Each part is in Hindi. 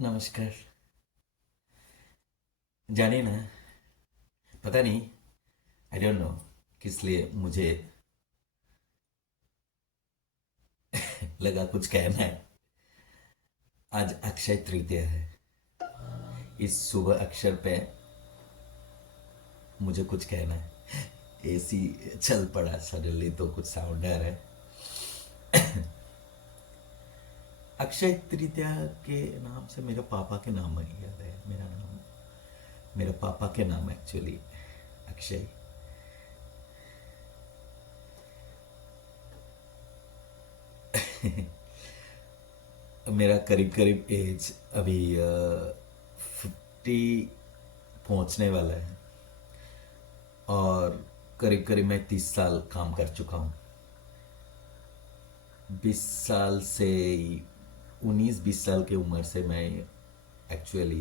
नमस्कार। जानिए ना, पता नहीं, आई डोंट नो किस लिए मुझे लगा कुछ कहना है। आज अक्षय तृतीया है। इस शुभ अक्षर पे मुझे कुछ कहना है। एसी चल पड़ा सडनली तो कुछ साउंड आ रहा है। अक्षय तृतीया के नाम से मेरे पापा के नाम याद है। मेरा नाम मेरे पापा के नाम एक्चुअली अक्षय। मेरा करीब करीब एज अभी 50 पहुंचने वाला है। और करीब करीब मैं 30 साल काम कर चुका हूँ। 20 साल से 19-20 साल की उम्र से मैं एक्चुअली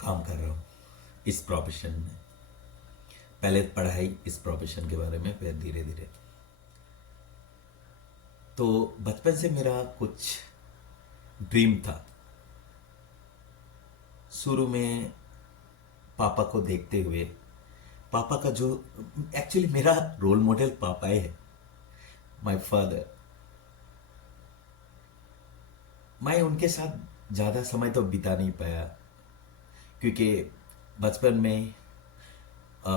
काम कर रहा हूँ इस प्रोफेशन में। पहले पढ़ाई इस प्रोफेशन के बारे में, फिर धीरे धीरे। तो बचपन से मेरा कुछ ड्रीम था। शुरू में पापा को देखते हुए, पापा का जो एक्चुअली मेरा रोल मॉडल पापा ही है, माय फादर। मैं उनके साथ ज़्यादा समय तो बिता नहीं पाया क्योंकि बचपन में अ,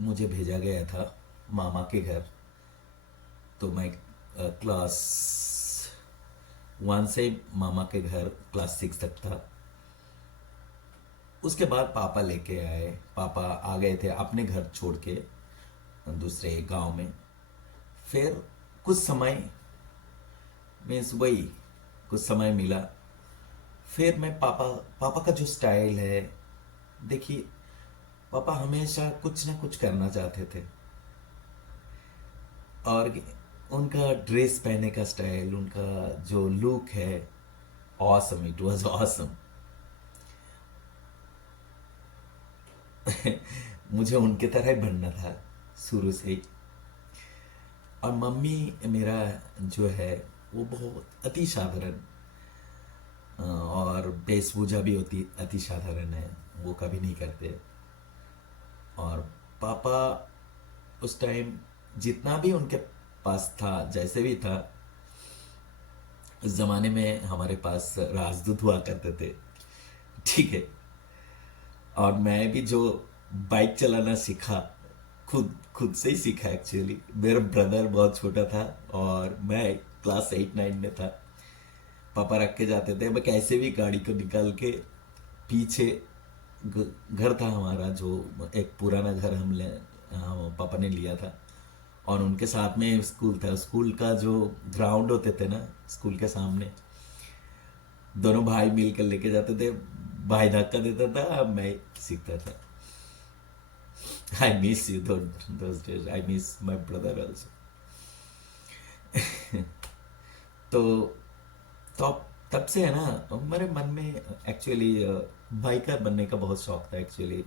मुझे भेजा गया था मामा के घर। तो मैं क्लास 1 से मामा के घर क्लास 6 तक था। उसके बाद पापा लेके आए। पापा आ गए थे अपने घर छोड़ के दूसरे गांव में। फिर कुछ समय मीन्स वही, कुछ समय मिला। फिर मैं पापा पापा का जो स्टाइल है, देखिए, पापा हमेशा कुछ ना कुछ करना चाहते थे। और उनका ड्रेस पहनने का स्टाइल, उनका जो लुक है, ऑसम, इट वाज ऑसम। मुझे उनके तरह ही बनना था शुरू से ही। और मम्मी मेरा जो है वो बहुत अति साधारण और वेशभूषा भी होती अति साधारण है, वो कभी नहीं करते। और पापा उस टाइम जितना भी उनके पास था, जैसे भी था, उस जमाने में हमारे पास राजदूत हुआ करते थे, ठीक है। और मैं भी जो बाइक चलाना सीखा, खुद खुद से ही सीखा एक्चुअली। मेरा ब्रदर बहुत छोटा था और मैं क्लास 8-9 में था। पापा रख के जाते थे, मैं कैसे भी गाड़ी को निकाल के पीछे, घर था हमारा जो एक पुराना घर पापा ने लिया था। और उनके साथ में स्कूल था। स्कूल का जो ग्राउंड होते थे ना, स्कूल के सामने, दोनों भाई मिलकर लेके जाते थे। भाई धक्का देता था, मैं सीखता था। I miss you those days, I miss my brother also. तो तब से है ना, मेरे मन में एक्चुअली बाइकर बनने का बहुत शौक था एक्चुअली।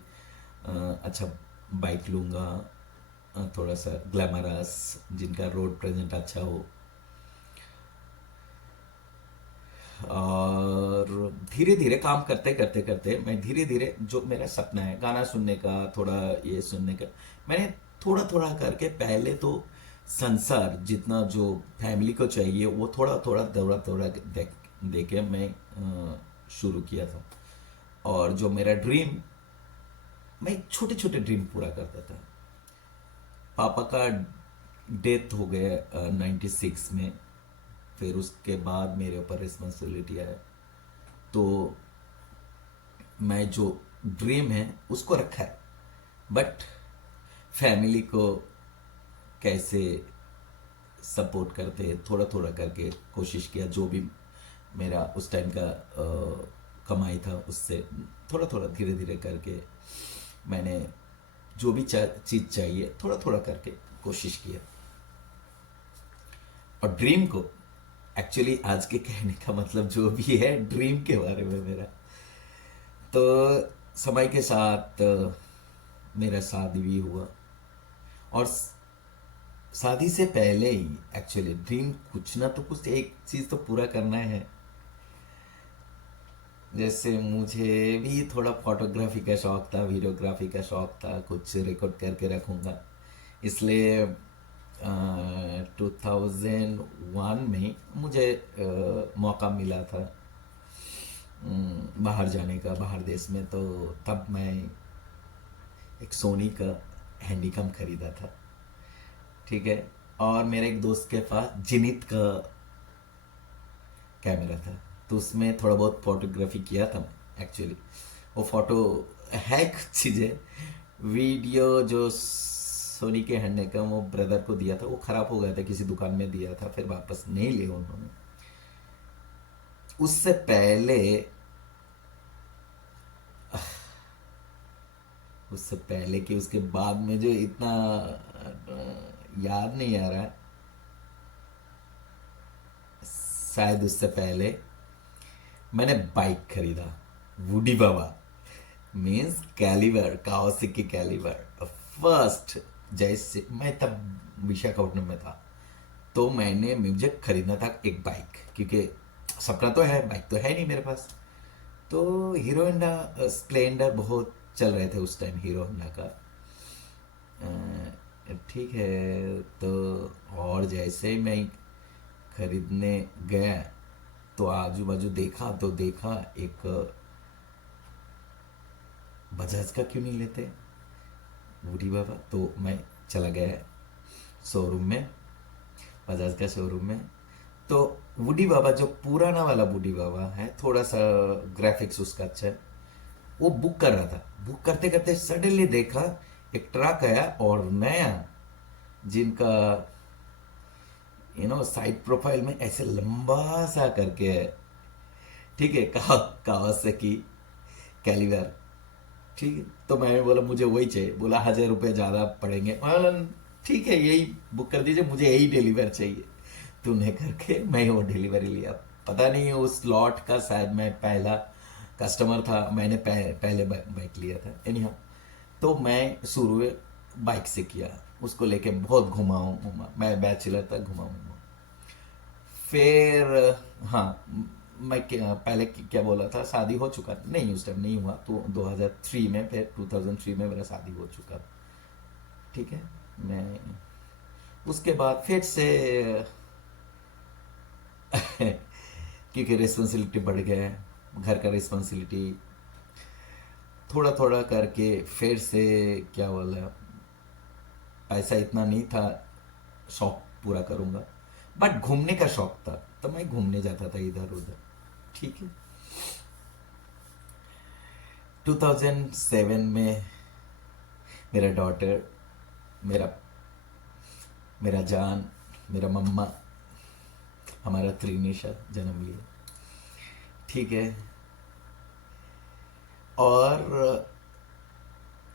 अच्छा बाइक लूंगा, थोड़ा सा ग्लैमरस, जिनका रोड प्रेजेंट अच्छा हो। और धीरे धीरे काम करते करते करते मैं धीरे धीरे, जो मेरा सपना है गाना सुनने का, थोड़ा ये सुनने का, मैंने थोड़ा थोड़ा करके पहले तो संसार जितना जो फैमिली को चाहिए वो थोड़ा थोड़ा थोड़ा थोड़ा दे के मैं शुरू किया था। और जो मेरा ड्रीम, मैं छोटे छोटे ड्रीम पूरा करता था। पापा का डेथ हो गया 96 में। फिर उसके बाद मेरे ऊपर रिस्पॉन्सिबिलिटी आया। तो मैं जो ड्रीम है उसको रखा है, बट फैमिली को कैसे सपोर्ट करते, थोड़ा थोड़ा करके कोशिश किया। जो भी मेरा उस टाइम का कमाई था उससे थोड़ा थोड़ा धीरे धीरे करके मैंने जो भी चीज़ चाहिए थोड़ा थोड़ा करके कोशिश किया। और ड्रीम को एक्चुअली आज के कहने का मतलब जो भी है ड्रीम के बारे में मेरा, तो समय के साथ मेरा शादी भी हुआ। और शादी से पहले ही एक्चुअली ड्रीम कुछ ना तो कुछ एक चीज तो पूरा करना है। जैसे मुझे भी थोड़ा फोटोग्राफी का शौक था, वीडियोग्राफी का शौक था, कुछ रिकॉर्ड करके रखूंगा। इसलिए 2001 में मुझे मौका मिला था बाहर जाने का, बाहर देश में। तो तब मैं एक सोनी का हैंडीकम खरीदा था, ठीक है। और मेरे एक दोस्त के पास जिनित का कैमरा था, तो उसमें थोड़ा बहुत फोटोग्राफी किया था एक्चुअली। वो फोटो है कुछ चीज़ें। वीडियो जो सोनी के हैंडीकम वो ब्रदर को दिया था, वो खराब हो गया था, किसी दुकान में दिया था, फिर वापस नहीं लिया उन्होंने। उससे पहले उससे पहले कि उसके बाद में जो इतना याद नहीं आ रहा है, शायद उससे पहले मैंने बाइक खरीदा, वुडी बाबा, means Caliber, Kawasaki Caliber first. जैसे मैं तब विशाखापट्टनम में था, तो मैंने मुझे खरीदना था एक बाइक, क्योंकि सपना तो है, बाइक तो है नहीं मेरे पास। तो हीरो होंडा स्प्लेंडर बहुत चल रहे थे उस टाइम, हीरो होंडा का, ठीक है। तो और जैसे मैं खरीदने गया, तो आजू बाजू देखा, तो देखा एक बजाज का क्यों नहीं लेते बूढ़ी बाबा। तो मैं चला गया शोरूम में, बजाज का शोरूम में। तो वुडी बाबा जो पुराना वाला वुडी बाबा है, थोड़ा सा ग्राफिक्स उसका अच्छा है, वो बुक कर रहा था। बुक करते करते सडनली देखा एक ट्रक आया और नया, जिनका साइड प्रोफाइल में ऐसे लंबा सा करके है, ठीक है, कावासाकी कैलिबर, ठीक है। तो मैंने बोला मुझे वही चाहिए। बोला 1,000 रुपये ज़्यादा पड़ेंगे। बोला ठीक है, यही बुक कर दीजिए, मुझे यही डिलीवर चाहिए। तूने करके मैं वो डिलीवरी लिया। पता नहीं उस लॉट का शायद मैं पहला कस्टमर था, मैंने पहले बाइक लिया था। एनी तो मैं शुरू बाइक से किया, उसको लेके बहुत घुमा, मैं बैचलर तक घुमा। फिर हाँ, मैं पहले क्या बोला था, शादी हो चुका नहीं, उस टाइम नहीं हुआ। तो 2003 में, फिर 2003 में मेरा शादी हो चुका, ठीक है। मैं उसके बाद फिर से क्योंकि रिस्पॉन्सिबिलिटी बढ़ गया, घर का रिस्पॉन्सिबिलिटी, थोड़ा थोड़ा करके फिर से क्या बोला, पैसा इतना नहीं था शौक पूरा करूंगा, बट घूमने का शौक था, तो मैं घूमने जाता था इधर उधर, ठीक है। 2007 में मेरा डॉटर, मेरा मेरा जान, मेरा मम्मा, हमारा त्रिनिशा जन्म लिया, ठीक है। और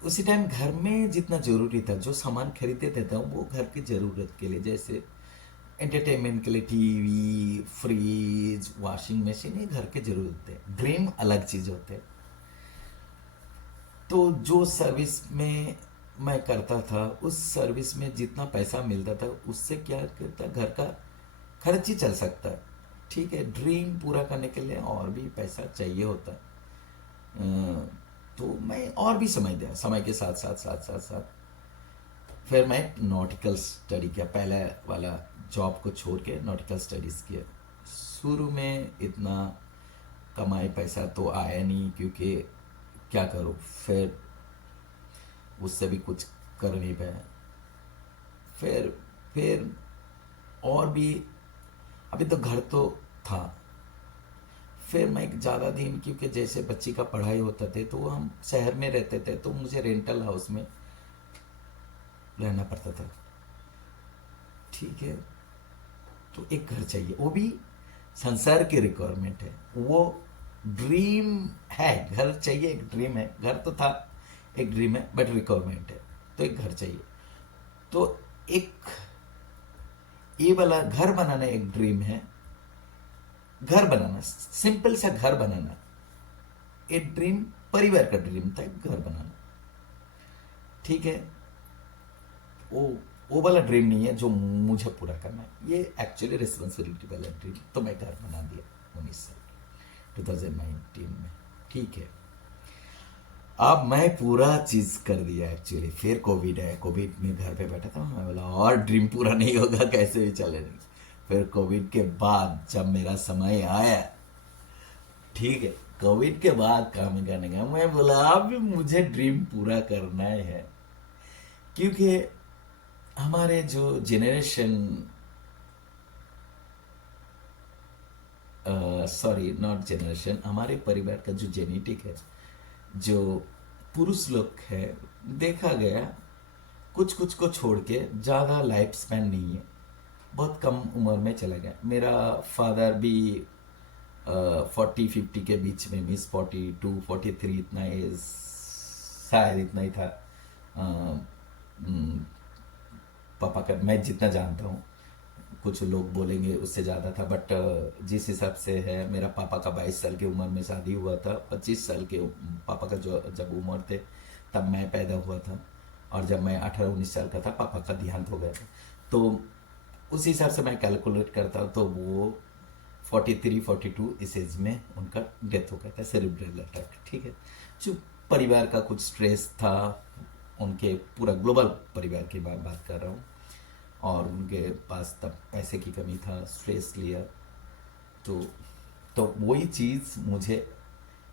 उसी टाइम घर में जितना जरूरी था, जो सामान खरीदते थे वो घर की जरूरत के लिए, जैसे एंटरटेनमेंट के लिए टीवी, फ्रिज, वॉशिंग मशीन, ये घर के जरूरत थे। ड्रीम अलग चीज होते। तो जो सर्विस में मैं करता था, उस सर्विस में जितना पैसा मिलता था, उससे क्या करता, घर का खर्च ही चल सकता है, ठीक है। ड्रीम पूरा करने के लिए और भी पैसा चाहिए होता है। तो मैं और भी समय दिया, समय के साथ साथ साथ साथ साथ फिर मैं नॉटिकल स्टडी किया, पहले वाला जॉब को छोड़ के नॉटिकल स्टडीज किया। शुरू में इतना कमाई पैसा तो आया नहीं, क्योंकि क्या करूँ, फिर उससे भी कुछ कर नहीं पाया। फिर और भी, अभी तो घर तो था। फिर मैं ज़्यादा दिन, क्योंकि जैसे बच्ची का पढ़ाई होता थे, तो हम शहर में रहते थे, तो मुझे रेंटल हाउस में रहना पड़ता था, ठीक है। तो एक घर चाहिए, वो भी संसार की रिक्वायरमेंट है, वो ड्रीम है। घर चाहिए, एक ड्रीम है। घर तो था, एक ड्रीम है, बट रिक्वायरमेंट है, तो एक घर चाहिए। तो एक ये वाला घर बनाना एक ड्रीम है। घर बनाना, सिंपल सा घर बनाना एक ड्रीम, परिवार का ड्रीम था, घर बनाना, ठीक है। वो वो वाला ड्रीम नहीं है जो मुझे पूरा करना है, ये एक्चुअली रिस्पॉन्सिबिलिटी वाला ड्रीम। तो मैं घर बना दिया 19 साल 2019 में। ठीक है, अब मैं पूरा चीज कर दिया एक्चुअली। फिर कोविड है, कोविड में घर पे बैठा था, मैं बोला और ड्रीम पूरा नहीं होगा, कैसे भी चले नहीं। फिर कोविड के बाद जब मेरा समय आया, ठीक है, कोविड के बाद काम करने का, मैं बोला अब मुझे ड्रीम पूरा करना है। क्योंकि हमारे जो जेनरेशन, सॉरी नॉट जेनरेशन, हमारे परिवार का जो जेनेटिक है, जो पुरुष लोग है, देखा गया कुछ कुछ को छोड़ के ज़्यादा लाइफ स्पैन नहीं है, बहुत कम उम्र में चला गया। मेरा फादर भी 40-50 के बीच में, मीन्स 42-43 इतना एज, शायद इतना ही था। पापा का मैं जितना जानता हूँ, कुछ लोग बोलेंगे उससे ज़्यादा था, बट जिस हिसाब से है, मेरा पापा का 22 साल की उम्र में शादी हुआ था। 25 साल के पापा का जो जब उम्र थे तब मैं पैदा हुआ था, और जब मैं 18-19 साल का था पापा का देहांत हो गया था। तो उस हिसाब से मैं कैलकुलेट करता हूँ, तो वो 43-42 इस एज में उनका डेथ हो गया था, सेरिब्रल अटैक। ठीक है, जो परिवार का कुछ स्ट्रेस था, उनके पूरा ग्लोबल परिवार की बात कर रहा हूँ, और उनके पास तब पैसे की कमी था, स्ट्रेस लिया। तो वही चीज़ मुझे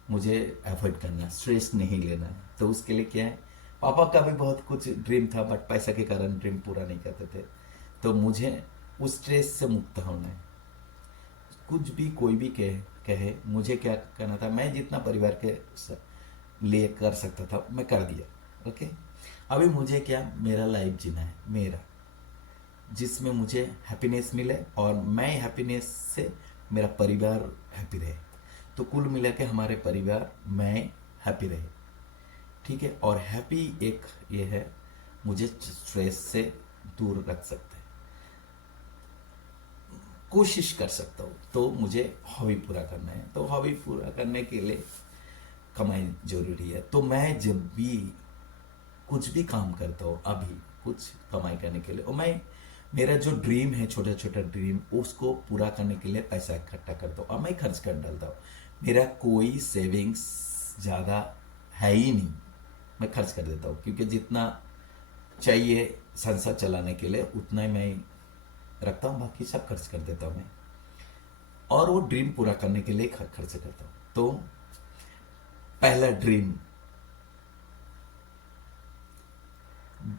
मुझे अवॉइड करना है, स्ट्रेस नहीं लेना है। तो उसके लिए क्या है, पापा का भी बहुत कुछ ड्रीम था, बट पैसा के कारण ड्रीम पूरा नहीं करते थे। तो मुझे उस स्ट्रेस से मुक्त होना है। कुछ भी कोई भी कहे मुझे क्या करना था, मैं जितना परिवार के लिए कर सकता था मैं कर दिया। ओके, अभी मुझे क्या, मेरा लाइफ जीना है, मेरा, जिसमें मुझे हैप्पीनेस मिले, और मैं हैप्पीनेस से मेरा परिवार हैप्पी रहे। तो कुल मिला के हमारे परिवार, मैं हैप्पी रहे। ठीक है, और हैप्पी एक ये है, मुझे स्ट्रेस से दूर रख सकता है, कोशिश कर सकता हूँ। तो मुझे हॉबी पूरा करना है, तो हॉबी पूरा करने के लिए कमाई जरूरी है। तो मैं जब भी कुछ भी काम करता हूँ, अभी कुछ कमाई करने के लिए, और मैं, मेरा जो ड्रीम है, छोटा छोटा ड्रीम, उसको पूरा करने के लिए पैसा इकट्ठा करता हूँ और मैं खर्च कर डालता हूँ। मेरा कोई सेविंग्स ज़्यादा है ही नहीं, मैं खर्च कर देता हूँ, क्योंकि जितना चाहिए संसार चलाने के लिए उतना ही मैं रखता हूँ, बाकी सब खर्च कर देता हूँ मैं, और वो ड्रीम पूरा करने के लिए खर्च करता हूँ। तो पहला ड्रीम,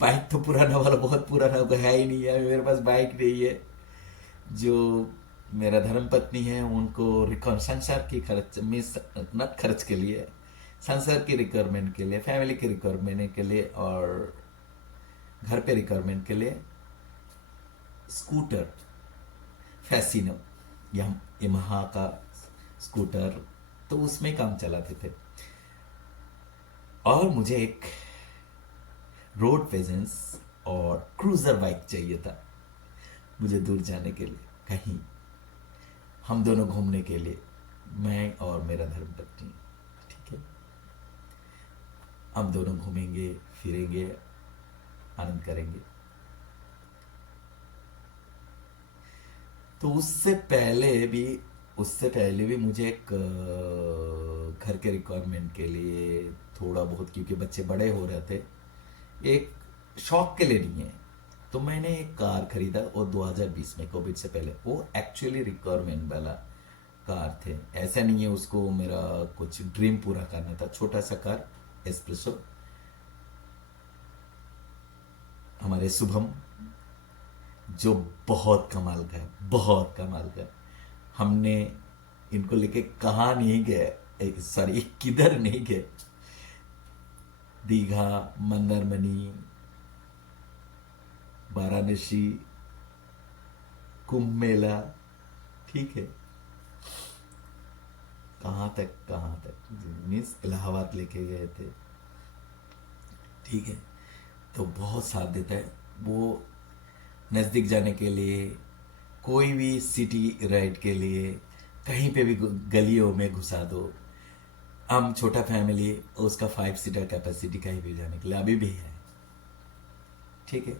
बाइक तो पुराना वाला, बहुत पुराना है ही नहीं है, मेरे पास बाइक नहीं है। जो मेरा धर्म पत्नी है उनको संसार की खर्च, मीन्स नट खर्च के लिए, संसार की रिक्वायरमेंट के लिए, फैमिली की रिक्वायरमेंट के लिए, और घर पे रिक्वायरमेंट के लिए स्कूटर फैसिनो, यमहा का स्कूटर, तो उसमें काम चलाते थे। और मुझे एक रोड प्रेजेंस और क्रूजर बाइक चाहिए था, मुझे दूर जाने के लिए, कहीं हम दोनों घूमने के लिए, मैं और मेरा धर्मपत्नी। ठीक है, हम दोनों घूमेंगे फिरेंगे, आनंद करेंगे। तो उससे पहले भी मुझे एक घर के रिक्वायरमेंट के लिए थोड़ा बहुत, क्योंकि बच्चे बड़े हो रहे थे, एक शौक के लिए नहीं है, तो मैंने एक कार खरीदा, और 2020 में, कोविड से पहले। वो एक्चुअली रिक्वायरमेंट वाला कार थे, ऐसा नहीं है उसको मेरा कुछ ड्रीम पूरा करना था। छोटा सा कार, एस्प्रेसो, हमारे शुभम, जो बहुत कमाल का है, बहुत कमाल का है। हमने इनको लेके कहाँ नहीं गए, सॉरी किधर नहीं गए, दीघा, मंदारमनी, वाराणसी, कुंभ मेला, ठीक है, कहाँ तक मीन्स इलाहाबाद लेके गए थे। ठीक है, तो बहुत साथ देता है वो, नज़दीक जाने के लिए, कोई भी सिटी राइड के लिए, कहीं पे भी गलियों में घुसा दो। हम छोटा फैमिली, उसका 5 सीटर कैपेसिटी कहीं भी जाने के लिए अभी भी है। ठीक है,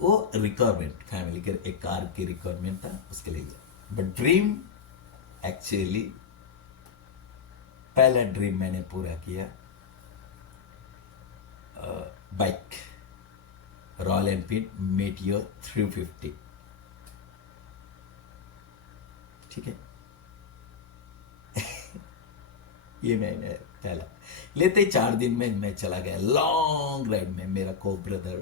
वो रिक्वायरमेंट, फैमिली के एक कार की रिक्वायरमेंट था, उसके लिए लिया। बट ड्रीम एक्चुअली, पहला ड्रीम मैंने पूरा किया, बाइक, रॉयल एनफील्ड मेटियोर 350। ठीक है, ये मैंने पहला लेते ही 4 दिन में मैं चला गया लॉन्ग राइड में, मेरा को ब्रदर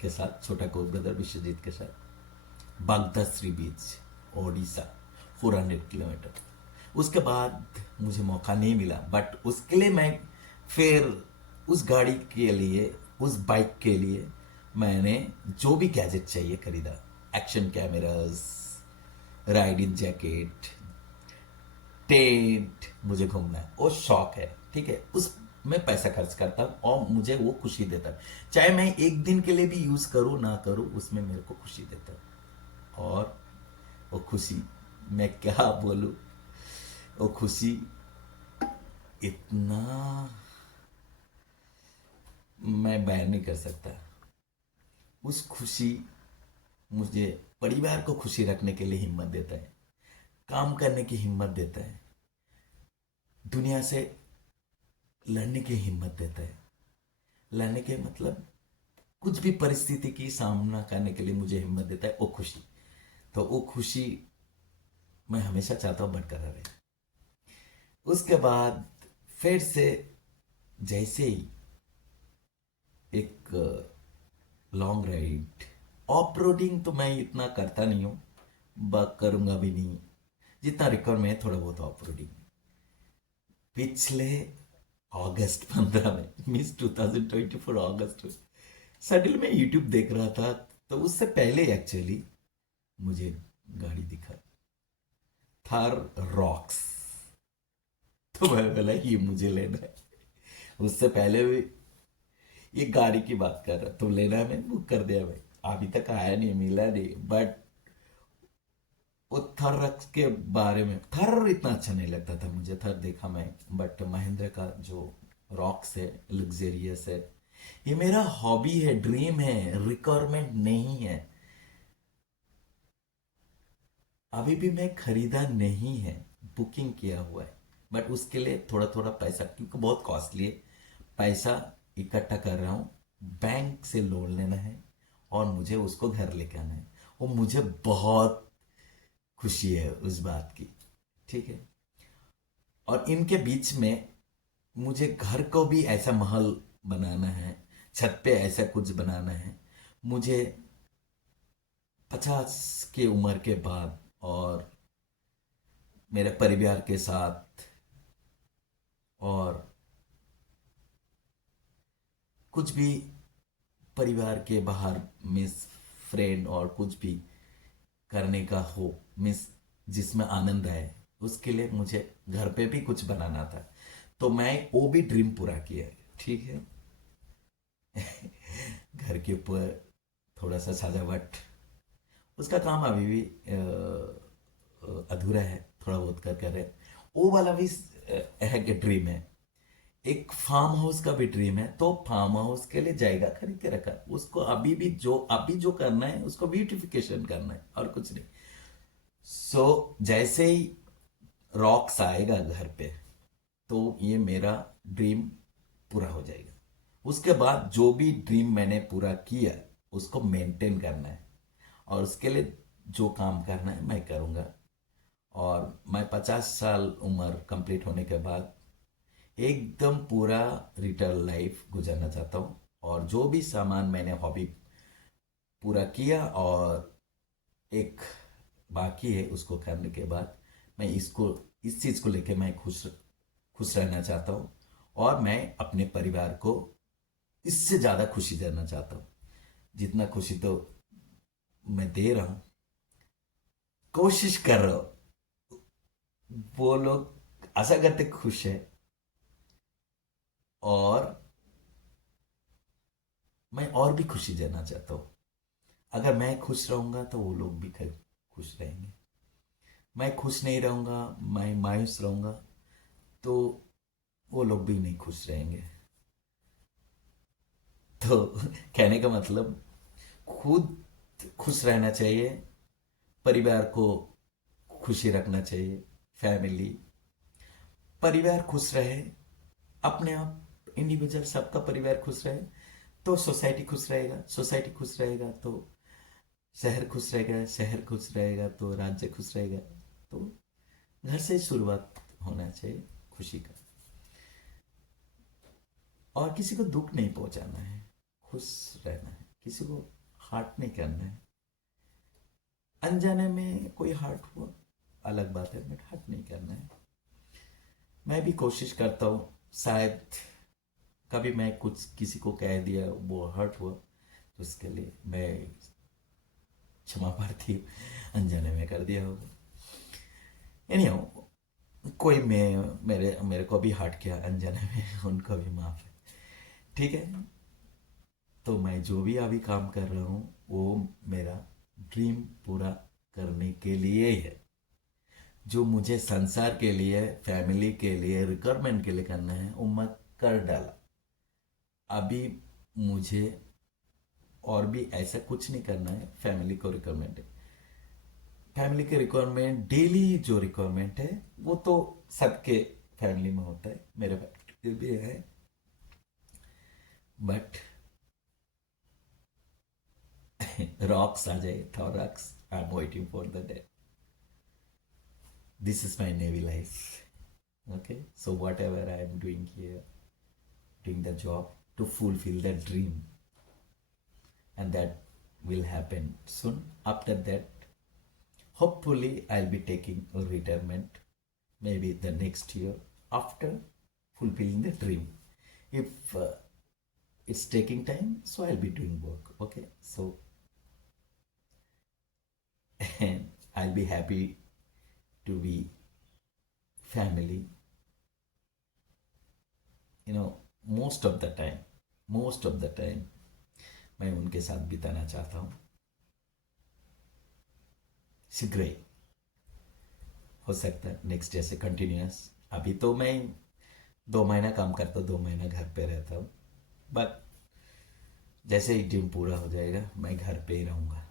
के साथ, छोटा को ब्रदर विश्वजीत के साथ, बागदा श्री बीच ओडिशा, 400 किलोमीटर। उसके बाद मुझे मौका नहीं मिला, बट उसके लिए मैं फिर उस गाड़ी के लिए, उस बाइक के लिए मैंने जो भी गैजेट चाहिए खरीदा, action cameras, riding jacket, tent, मुझे घूमना है, वो शौक है, ठीक है, उस मैं पैसा खर्च करता हूं और मुझे वो खुशी देता है। चाहे मैं एक दिन के लिए भी यूज करूं ना करूं, उसमें मेरे को खुशी देता है। और वो खुशी, मैं क्या बोलूं, वो खुशी इतना मैं बयान नहीं कर सकता। उस खुशी मुझे परिवार को खुशी रखने के लिए हिम्मत देता है, काम करने की हिम्मत देता है, दुनिया से लड़ने की हिम्मत देता है। लड़ने के मतलब कुछ भी परिस्थिति की सामना करने के लिए मुझे हिम्मत देता है वो खुशी। तो वो खुशी मैं हमेशा चाहता हूं बरकरार रहे। उसके बाद फिर से जैसे ही एक लॉन्ग राइड, ऑफ रोडिंग तो मैं इतना करता नहीं हूं, करूंगा भी नहीं, जितना रिकॉर्ड में है थोड़ा बहुत ऑफ रोडिंग। पिछले अगस्त 15 में, मीन्स 2024 अगस्त में सडल में यूट्यूब देख रहा था, तो उससे पहले एक्चुअली मुझे गाड़ी दिखा, थार रॉक्स। तो मैं बोला ये मुझे लेना है। उससे पहले भी ये गाड़ी की बात कर रहा, तो लेना है, मैंने बुक कर दिया भाई, अभी तक आया नहीं, मिला नहीं। बट वो थर के बारे में, थर इतना अच्छा नहीं लगता था मुझे, थर देखा मैं, बट महिंद्रा का जो रॉक्स है, लग्जेरियस है, ये मेरा हॉबी है, ड्रीम है, रिक्वायरमेंट नहीं है। अभी भी मैं खरीदा नहीं है, बुकिंग किया हुआ है, बट उसके लिए थोड़ा थोड़ा पैसा, क्योंकि बहुत कॉस्टली है, पैसा इकट्ठा कर रहा हूं, बैंक से लोन लेना है और मुझे उसको घर लेके आना है। वो मुझे बहुत खुशी है उस बात की, ठीक है। और इनके बीच में मुझे घर को भी ऐसा महल बनाना है, छत पे ऐसा कुछ बनाना है मुझे, 50 की उम्र के बाद, और मेरे परिवार के साथ, और कुछ भी परिवार के बाहर मिस फ्रेंड और कुछ भी करने का हो, मिस जिसमें आनंद आए, उसके लिए मुझे घर पे भी कुछ बनाना था। तो मैं वो भी ड्रीम पूरा किया, ठीक है। घर के ऊपर थोड़ा सा सजावट, उसका काम अभी भी अधूरा है, थोड़ा बहुत कर रहे हैं। वो वाला भी है कि ड्रीम है। एक फार्म हाउस का भी ड्रीम है, तो फार्म हाउस के लिए जाएगा खरीद के रखा, उसको अभी जो करना है उसको ब्यूटिफिकेशन करना है और कुछ नहीं। जैसे ही रॉक्स आएगा घर पे, तो ये मेरा ड्रीम पूरा हो जाएगा। उसके बाद जो भी ड्रीम मैंने पूरा किया उसको मेंटेन करना है, और उसके लिए जो काम करना है मैं करूंगा। और मैं 50 साल उम्र कंप्लीट होने के बाद एकदम पूरा रिटायर लाइफ गुजारना चाहता हूँ, और जो भी सामान मैंने हॉबी पूरा किया और एक बाकी है, उसको करने के बाद मैं इस चीज को लेके मैं खुश खुश रहना चाहता हूँ, और मैं अपने परिवार को इससे ज्यादा खुशी देना चाहता हूँ। जितना खुशी तो मैं दे रहा हूं, कोशिश कर रहा हूं, वो लोग आशा करते खुश है, और मैं और भी खुशी देना चाहता हूं। अगर मैं खुश रहूंगा तो वो लोग भी खुश रहेंगे। मैं खुश नहीं रहूंगा, मैं मायूस रहूंगा, तो वो लोग भी नहीं खुश रहेंगे। तो कहने का मतलब, खुद खुश रहना चाहिए, परिवार को खुशी रखना चाहिए। फैमिली, परिवार खुश रहे, अपने आप इंडिविजुअल सबका परिवार खुश रहे तो सोसाइटी खुश रहेगा, सोसाइटी खुश रहेगा तो शहर खुश रहेगा, शहर खुश रहेगा तो राज्य खुश रहेगा। तो घर से शुरुआत होना चाहिए खुशी का, और किसी को दुख नहीं पहुंचाना है, खुश रहना है, किसी को हर्ट नहीं करना है। अनजाने में कोई हर्ट हुआ अलग बात है, बट हर्ट नहीं करना है। मैं भी कोशिश करता हूँ, शायद कभी मैं कुछ किसी को कह दिया, वो हर्ट हुआ, तो उसके लिए मैं क्षमा प्रार्थी हूँ, अनजाने में कर दिया होगा। एनीहाउ, कोई मेरे मेरे को भी हर्ट किया अनजाने में, उनको भी माफ है, ठीक है। तो मैं जो भी अभी काम कर रहा हूँ वो मेरा ड्रीम पूरा करने के लिए है। जो मुझे संसार के लिए, फैमिली के लिए, रिक्वायरमेंट के लिए करना है वो मैं कर डाला। अभी मुझे और भी ऐसा कुछ नहीं करना है। फैमिली को रिक्वायरमेंट है, फैमिली के रिक्वायरमेंट, डेली जो रिक्वायरमेंट है वो तो सबके फैमिली में होता है, मेरे फैमिली भी है। बट रॉक्स आ जाए, thorax, I am waiting for the day. This is my Navy life. Okay, so whatever I am doing here, doing the job to fulfill that dream, and that will happen soon. After that, hopefully, I'll be taking a retirement maybe the next year after fulfilling the dream. If it's taking time, so I'll be doing work. Okay, so and I'll be happy to be family, most of the time, most of the time मैं उनके साथ बिताना चाहता हूँ। शीघ्र ही हो सकता है नेक्स्ट डे से कंटिन्यूस। अभी तो मैं 2 महीना काम करता हूँ, 2 महीना घर पे रहता हूँ, बट जैसे ही ड्रीम पूरा हो जाएगा मैं घर पे ही रहूँगा।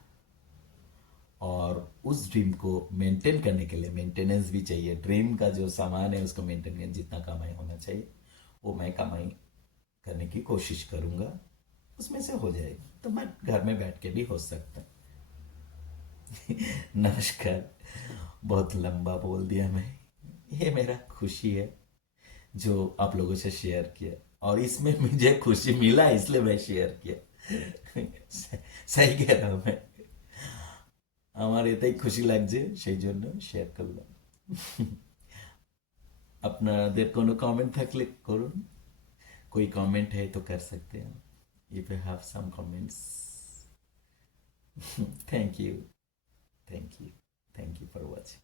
और उस ड्रीम को मेंटेन करने के लिए मेंटेनेंस भी चाहिए। ड्रीम का जो सामान है उसको मेंटेन करने जितना कमाई होना चाहिए वो मैं कमाई करने की कोशिश करूंगा, उसमें से हो जाएगा तो मैं घर में बैठ के भी हो सकता है। नमस्कार, बहुत लंबा बोल दिया मैं। ये मेरा खुशी है जो आप लोगों से शेयर किया, और इसमें मुझे खुशी मिला इसलिए मैं शेयर किया। सही कह रहा हूँ मैं, আমার এটাই খুশি লাগছে সেই জন্য শেয়ার করলাম। আপনাদের কোনো कमेंट থাকলে করুন, कोई कमेंट है तो कर सकते हैं, if you have some comments. Thank you, thank you, thank you for watching.